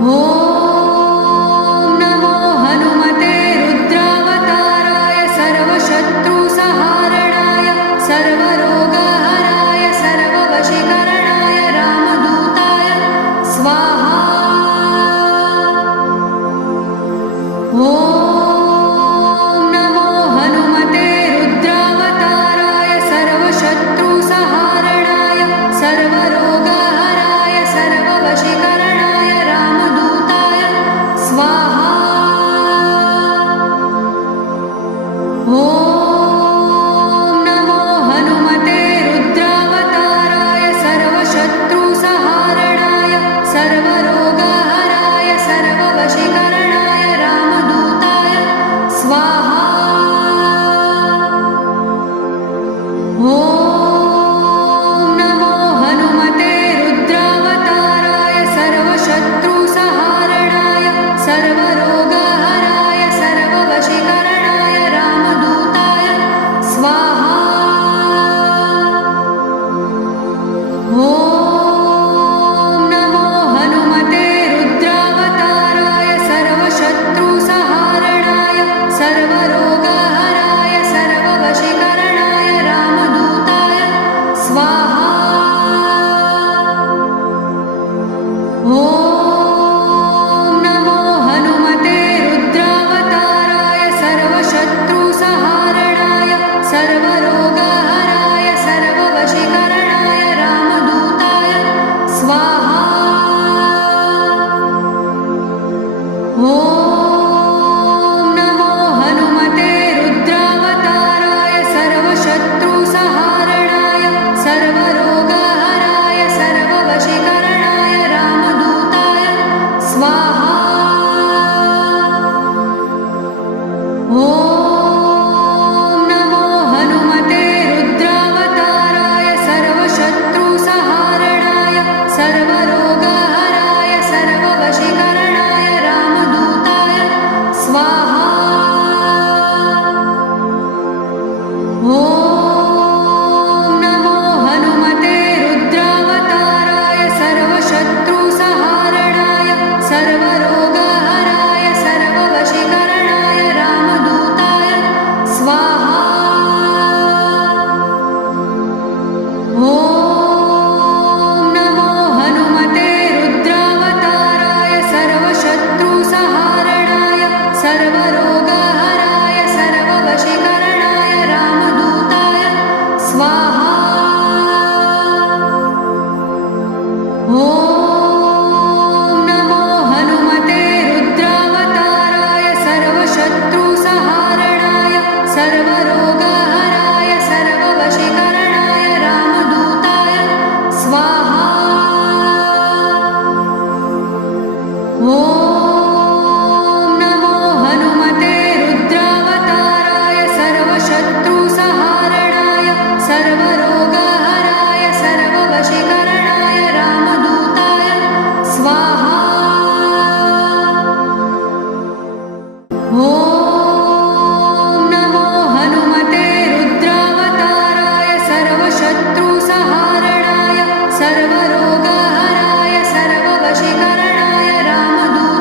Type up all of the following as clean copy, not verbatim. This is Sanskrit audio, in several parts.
ॐ नमो हनुमते रुद्रावताराय सर्वशत्रुसंहारणाय सर्वरोगहराय सर्ववशीकरणाय रामदूताय स्वाहा। ॐ नमो हनुमते रुद्रावताराय सर्वशत्रुसंहारणाय सर्वरोगहराय सर्ववशीकरणाय रामदूताय स्वाहा। ॐ नमो हनुमते रुद्रावताराय सर्वशत्रुसंहारणाय सर्वरोगहराय सर्ववशीकरणाय रामदूताय स्वाहा। ॐ नमो हनुमते रुद्रावताराय सर्वशत्रुसंहारणाय सर्वरोगहराय सर्ववशीकरणाय रामदूताय स्वाहा। ॐ नमो हनुमते रुद्रावताराय सर्वशत्रुसंहारणाय सर्वरोगहराय सर्ववशीकरणाय रामदूताय स्वाहा। ॐ नमो हनुमते रुद्रावताराय सर्वशत्रुसंहारणाय सर्वरोगहराय सर्ववशीकरणाय रामदूताय स्वाहा। ॐ नमो हनुमते रुद्रावताराय सर्वशत्रुसंहारणाय सर्वरोगहराय सर्ववशीकरणाय रामदूताय स्वाहा। ॐ नमो हनुमते रुद्रावताराय सर्वशत्रुसंहारणाय सर्वरोगहराय सर्ववशीकरणाय रामदूताय स्वाहा। ॐ नमो हनुमते रुद्रावताराय सर्वशत्रुसंहारणाय सर्वरोगहराय सर्ववशीकरणाय रामदूताय स्वाहा। ॐ नमो हनुमते रुद्रावताराय सर्वशत्रुसंहारणाय सर्वरोगहराय सर्ववशीकरणाय रामदूताय स्वाहा। ॐ नमो हनुमते रुद्रावताराय सर्वशत्रुसंहारणाय सर्वरोगहराय सर्ववशीकरणाय रामदूताय स्वाहा। ॐ नमो हनुमते रुद्रावताराय सर्वशत्रुसंहारणाय सर्वरोगहराय सर्ववशीकरणाय रामदूताय स्वाहा। ॐ नमो हनुमते रुद्रावताराय सर्वशत्रुसंहारणाय सर्वरोगहराय सर्ववशीकरणाय रामदूताय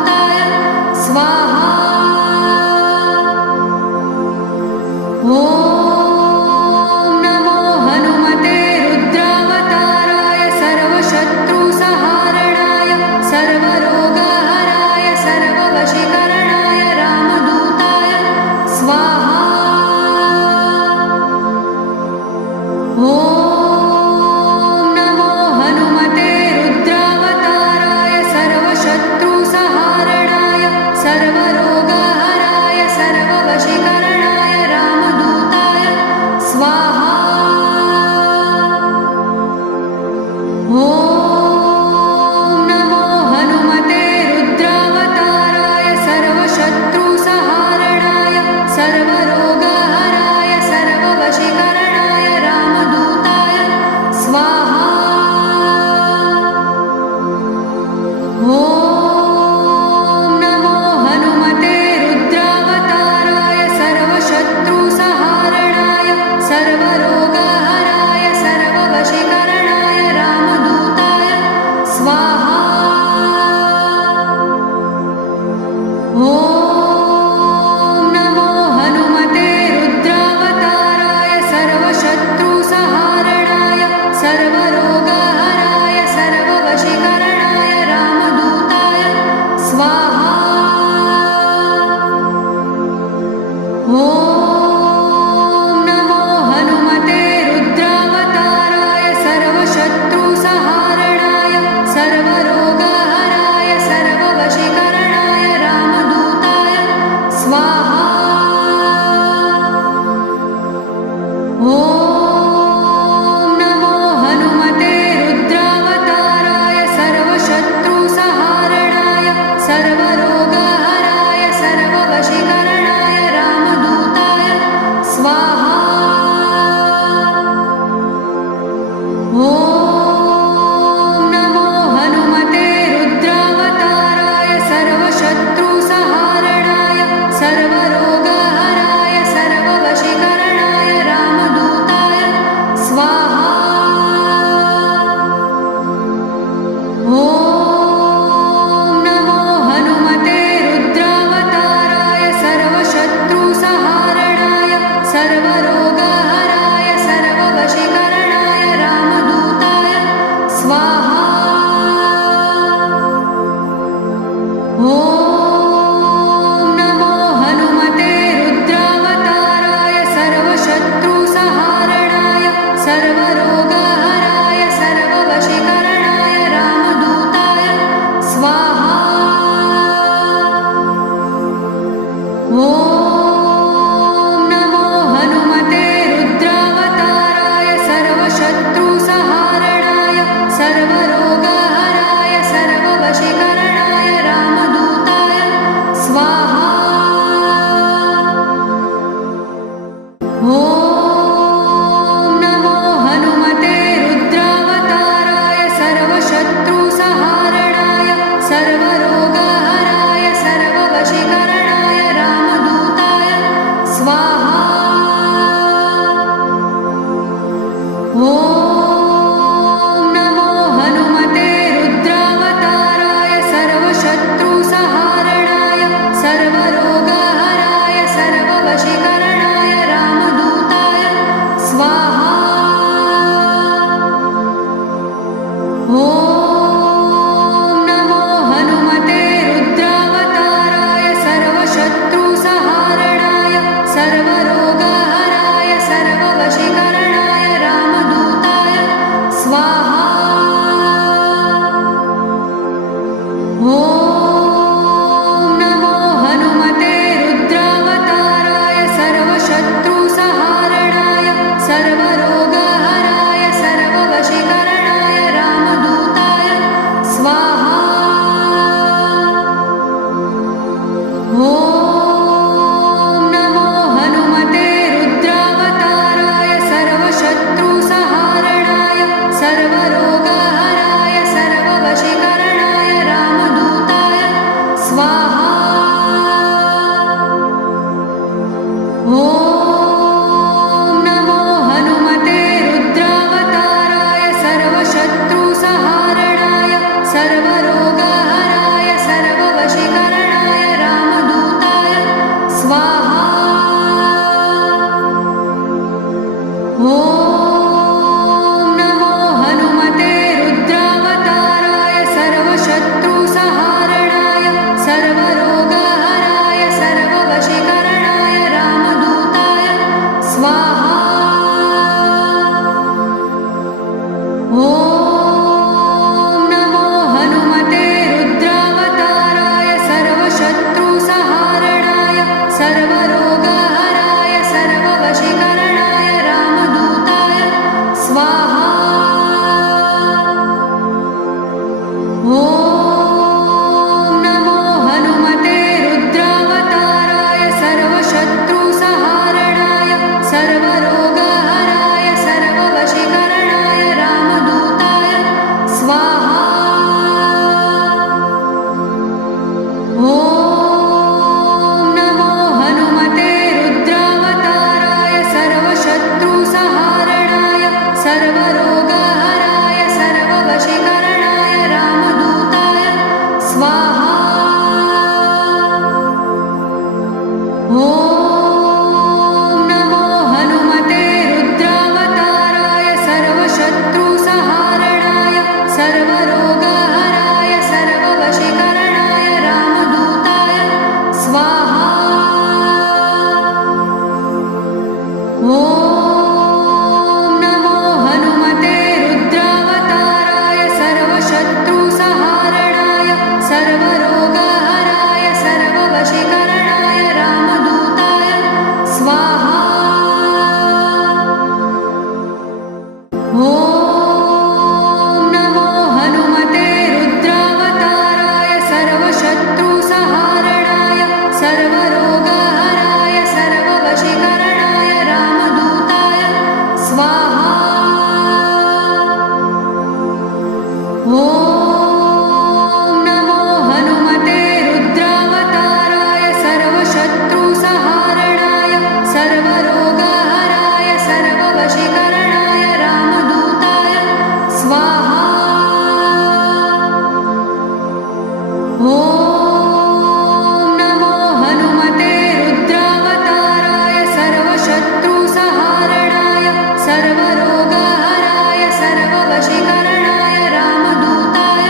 नमो हनुमते रुद्रावताराय सर्वशत्रुसंहारणाय सर्वरोगहराय सर्ववशीकरणाय रामदूताय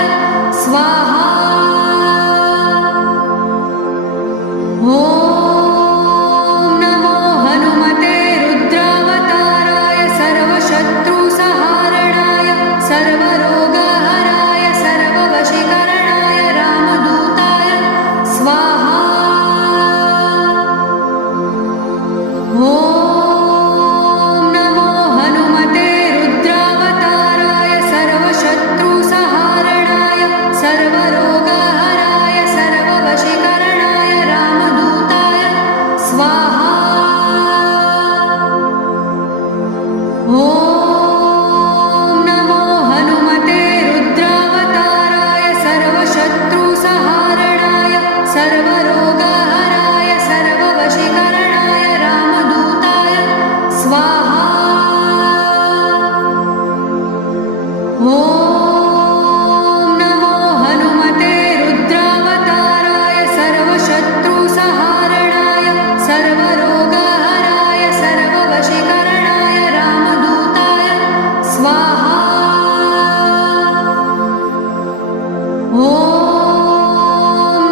स्वाहा। ॐ नमो हनुमते रुद्रावताराय सर्वशत्रुसंहारणाय सर्वरोगहराय सर्ववशीकरणाय रामदूताय स्वाहा। ॐ नमो हनुमते रुद्रावताराय सर्वशत्रुसंहारणाय सर्वरोगहराय सर्ववशीकरणाय रामदूताय स्वाहा। ॐ नमो हनुमते रुद्रावताराय सर्वशत्रुसंहारणाय सर्वरोगहराय सर्ववशीकरणाय रामदूताय स्वाहा। ॐ नमो हनुमते रुद्रावताराय सर्वशत्रुसंहारणाय सर्वरोगहराय सर्ववशीकरणाय रामदूताय स्वाहा। ॐ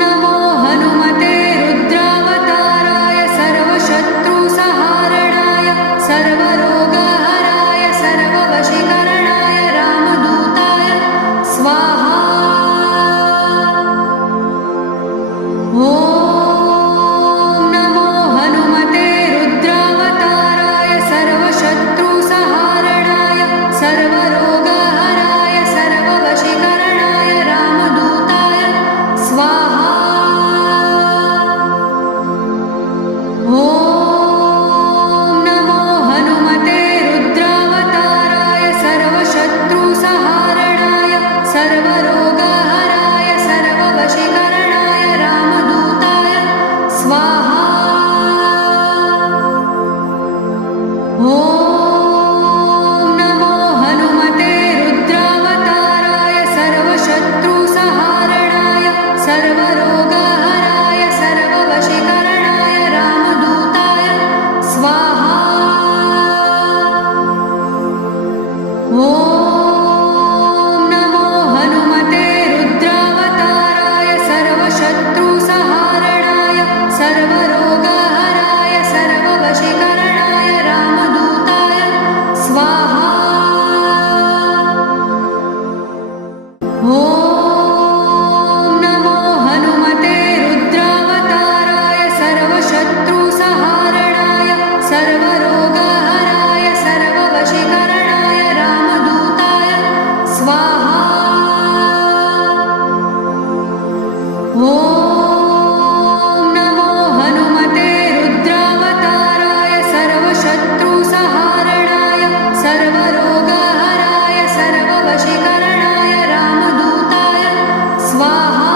नमो हनुमते रुद्रावताराय सर्वशत्रुसंहारणाय सर्वरोगहराय सर्ववशीकरणाय रामदूताय स्वाहा। ॐ नमो हनुमते रुद्रावताराय सर्वशत्रुसंहारणाय सर्वरोगहराय सर्ववशीकरणाय रामदूताय स्वाहा। ॐ नमो हनुमते रुद्रावताराय सर्वशत्रुसंहारणाय सर्वरोगहराय सर्ववशीकरणाय रामदूताय स्वाहा। ॐ नमो हनुमते रुद्रावताराय सर्वशत्रुसंहारणाय सर्वरोगहराय सर्ववशीकरणाय रामदूताय स्वाहा। ॐ नमो हनुमते रुद्रावताराय सर्वशत्रुसंहारणाय सर्वरोगहराय सर्ववशीकरणाय रामदूताय स्वाहा। ॐ नमो हनुमते रुद्रावताराय सर्वशत्रुसंहारणाय सर्वरोगहराय सर्ववशीकरणाय रामदूताय स्वाहा। ॐ नमो हनुमते रुद्रावताराय सर्वशत्रुसंहारणाय सर्वरोगहराय सर्ववशीकरणाय रामदूताय स्वाहा।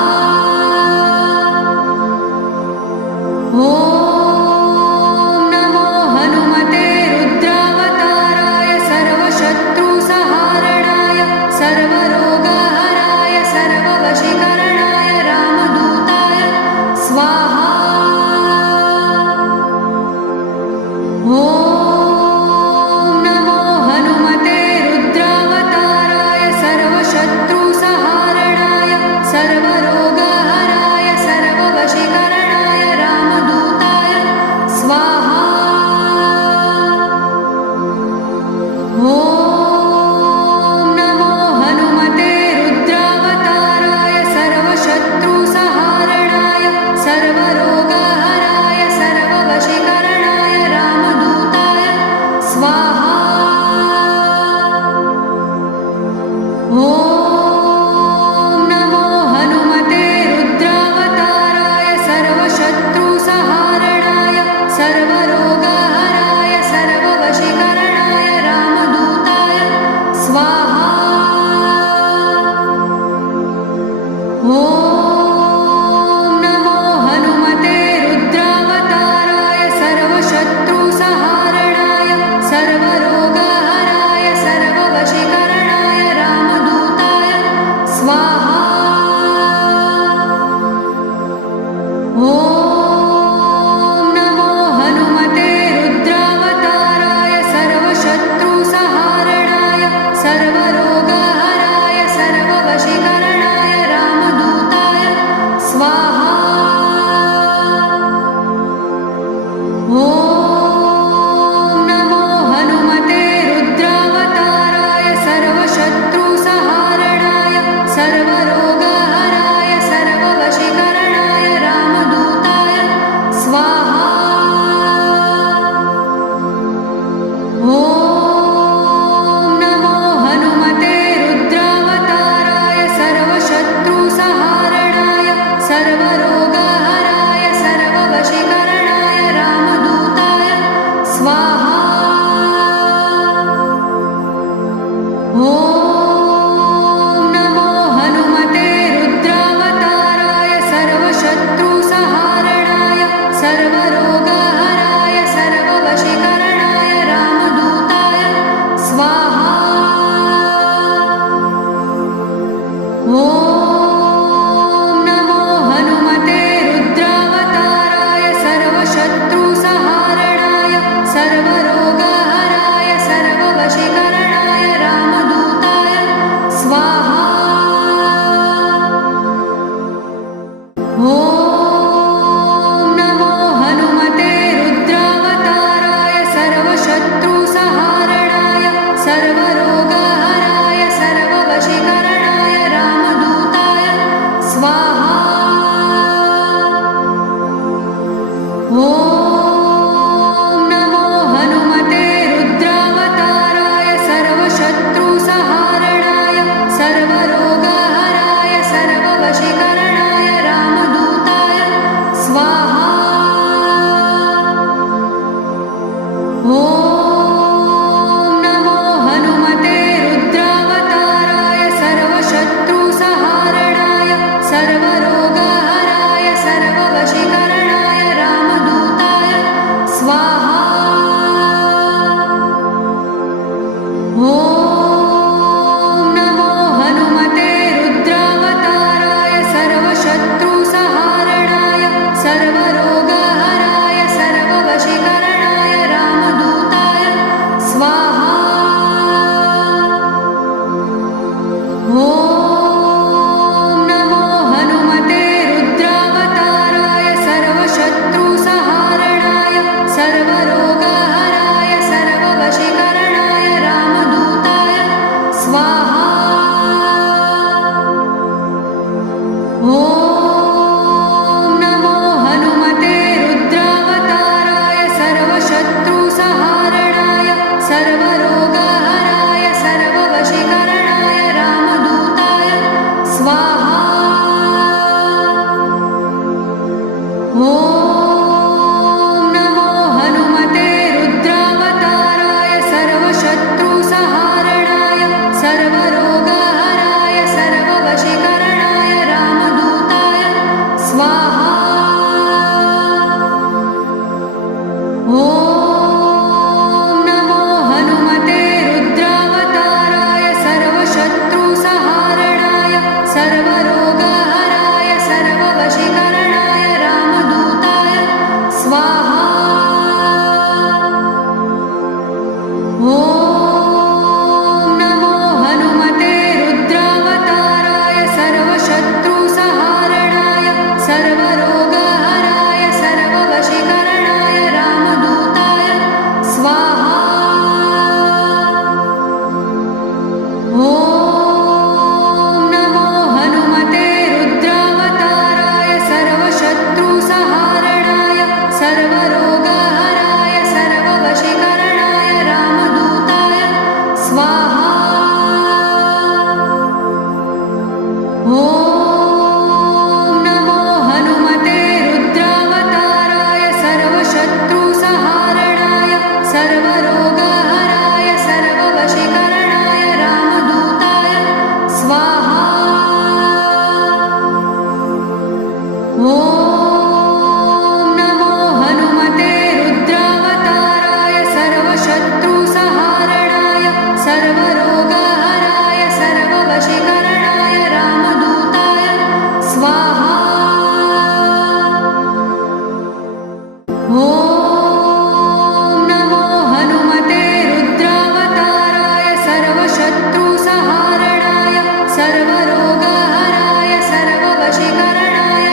ॐ नमो हनुमते रुद्रावताराय सर्वशत्रुसंहारणाय सर्वरोगहराय सर्ववशीकरणाय रामदूताय स्वाहा ॐ नमो हनुमते रुद्रावताराय सर्वशत्रुसंहारणाय सर्वरोगहराय सर्ववशीकरणाय रामदूताय स्वाहा ॐ नमो हनुमते रुद्रावताराय सर्वशत्रुसंहारणाय सर्वरोगहराय सर्ववशीकरणाय रामदूताय स्वाहा ॐ नमो हनुमते रुद्रावताराय सर्वशत्रुसंहारणाय सर्वरोगहराय सर्ववशीकरणाय रामदूताय स्वाहा ॐ नमो हनुमते रुद्रावताराय सर्वशत्रुसंहारणाय सर्वरोगहराय सर्ववशीकरणाय रामदूताय स्वाहा ॐ नमो हनुमते रुद्रावताराय सर्वशत्रुसंहारणाय सर्वरोगहराय सर्ववशीकरणाय रामदूताय स्वाहा ॐ नमो हनुमते रुद्रावताराय सर्वशत्रुसंहारणाय सर्वरोगहराय सर्ववशीकरणाय रामदूताय स्वाहा ॐ नमो हनुमते रुद्रावताराय सर्वशत्रुसंहारणाय सर्वरोगहराय सर्ववशीकरणाय रामदूताय स्वाहा ॐ नमो हनुमते रुद्रावताराय सर्वशत्रुसंहारणाय सर्वरोगहराय सर्ववशीकरणाय रामदूताय स्वाहा ॐ नमो हनुमते रुद्रावताराय सर्वशत्रुसंहारणाय सर्वरोगहराय सर्ववशीकरणाय रामदूताय स्वाहा ॐ नमो हनुमते रुद्रावताराय सर्वशत्रुसंहारणाय सर्वरोगहराय सर्ववशीकरणाय रामदूताय स्वाहा ॐ नमो हनुमते रुद्रावताराय सर्वशत्रुसंहारणाय सर्वरोगहराय सर्ववशीकरणाय रामदूताय स्वाहा ॐ नमो हनुमते रुद्रावताराय सर्वशत्रुसंहारणाय सर्वरोगहराय सर्ववशीकरणाय रामदूताय स्वाहा ॐ नमो हनुमते रुद्रावताराय सर्वशत्रुसंहारणाय सर्वरोगहराय सर्ववशीकरणाय रामदूताय स्वाहा ॐ नमो हनुमते रुद्रावताराय सर्वशत्रुसंहारणाय सर्वरोगहराय सर्ववशीकरणाय रामदूताय स्वाहा ॐ नमो हनुमते रुद्रावताराय सर्वशत्रुसंहारणाय सर्वरोगहराय सर्ववशीकरणाय रामदूताय स्वाहा ॐ नमो हनुमते रुद्रावताराय सर्वशत्रुसंहारणाय सर्वरोगहराय सर्ववशीकरणाय रामदूताय स्वाहा ॐ नमो हनुमते रुद्रावताराय सर्वशत्रुसंहारणाय सर्वरोगहराय सर्ववशीकरणाय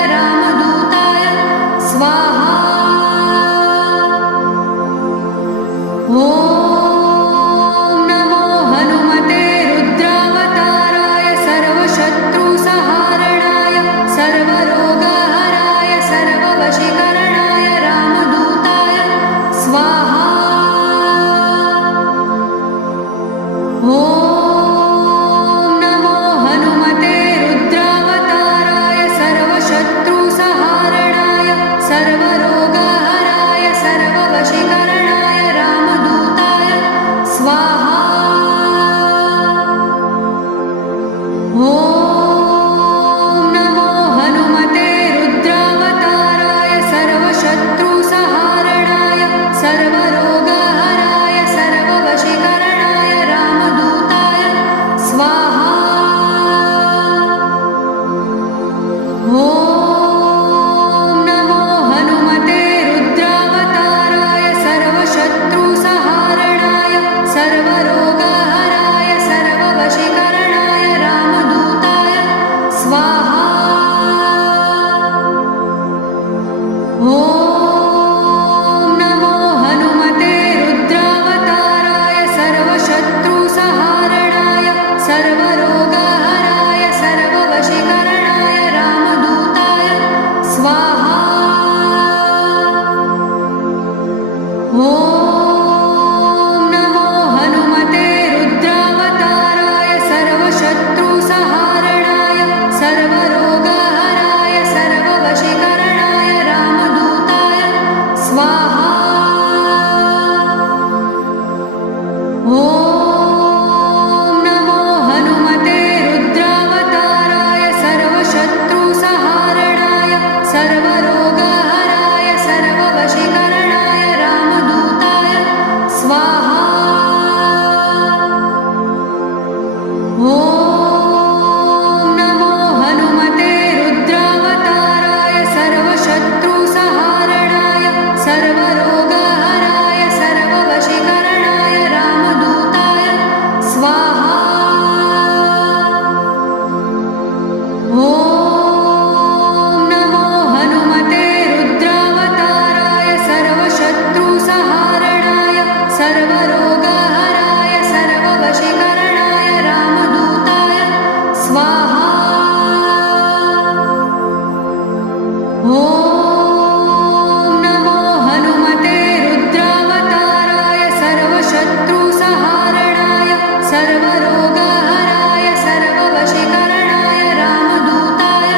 नमो हनुमते रुद्रावताराय सर्वशत्रुसंहारणाय सर्वरोगहराय सर्ववशीकरणाय रामदूताय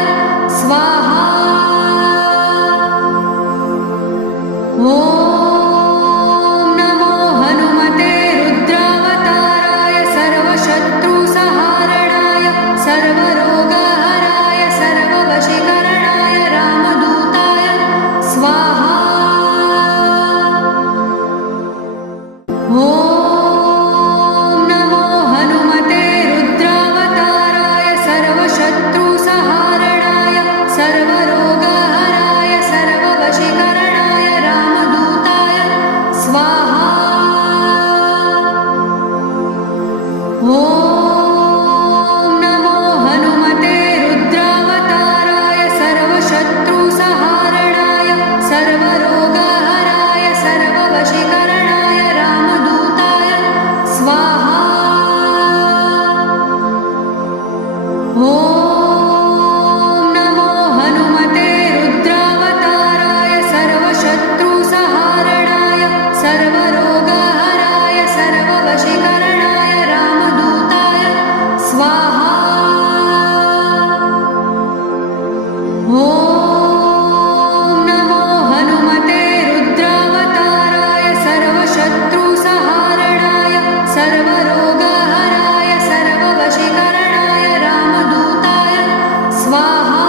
स्वाहा। ॐ नमो हनुमते रुद्रावताराय सर्वशत्रुसंहारणाय सर्वरोगहराय सर्ववशीकरणाय रामदूताय स्वाहा। ॐ नमो हनुमते रुद्रावताराय सर्वशत्रुसंहारणाय सर्वरोगहराय सर्ववशीकरणाय रामदूताय स्वाहा। ॐ नमो हनुमते रुद्रावताराय सर्वशत्रुसंहारणाय सर्वरोगहराय सर्ववशीकरणाय रामदूताय स्वाहा। ॐ नमो हनुमते रुद्रावताराय सर्वशत्रुसंहारणाय सर्वरोगहराय सर्ववशीकरणाय रामदूताय स्वाहा। ॐ नमो हनुमते रुद्रावताराय सर्वशत्रुसंहारणाय सर्वरोगहराय सर्ववशीकरणाय रामदूताय स्वाहा।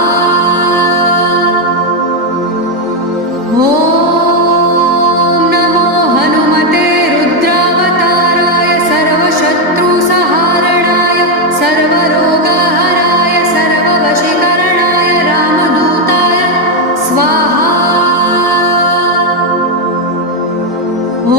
ॐ नमो हनुमते रुद्रावताराय सर्वशत्रुसंहारणाय सर्वरोगहराय सर्ववशीकरणाय रामदूताय स्वाहा। ॐ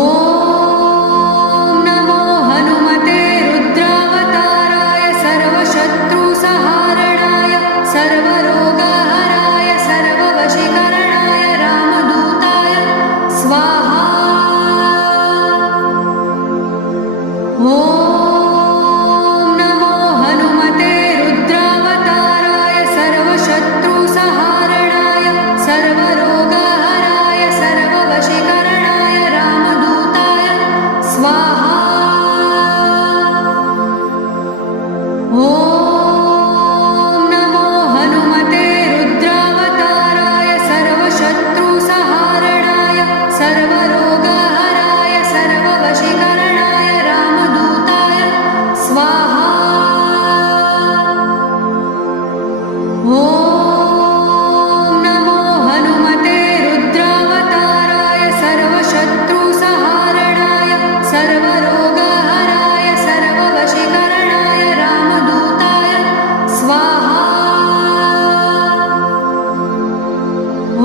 नमो हनुमते रुद्रावताराय सर्वशत्रुसंहारणाय सर्वरोगहराय सर्ववशीकरणाय रामदूताय स्वाहा। ॐ नमो हनुमते रुद्रावताराय सर्वशत्रुसंहारणाय सर्वरोगहराय सर्ववशीकरणाय रामदूताय स्वाहा। ॐ नमो हनुमते रुद्रावताराय सर्वशत्रुसंहारणाय सर्वरोगहराय सर्ववशीकरणाय रामदूताय स्वाहा। ॐ नमो हनुमते रुद्रावताराय सर्वशत्रुसंहारणाय सर्वरोगहराय सर्ववशीकरणाय रामदूताय स्वाहा। ॐ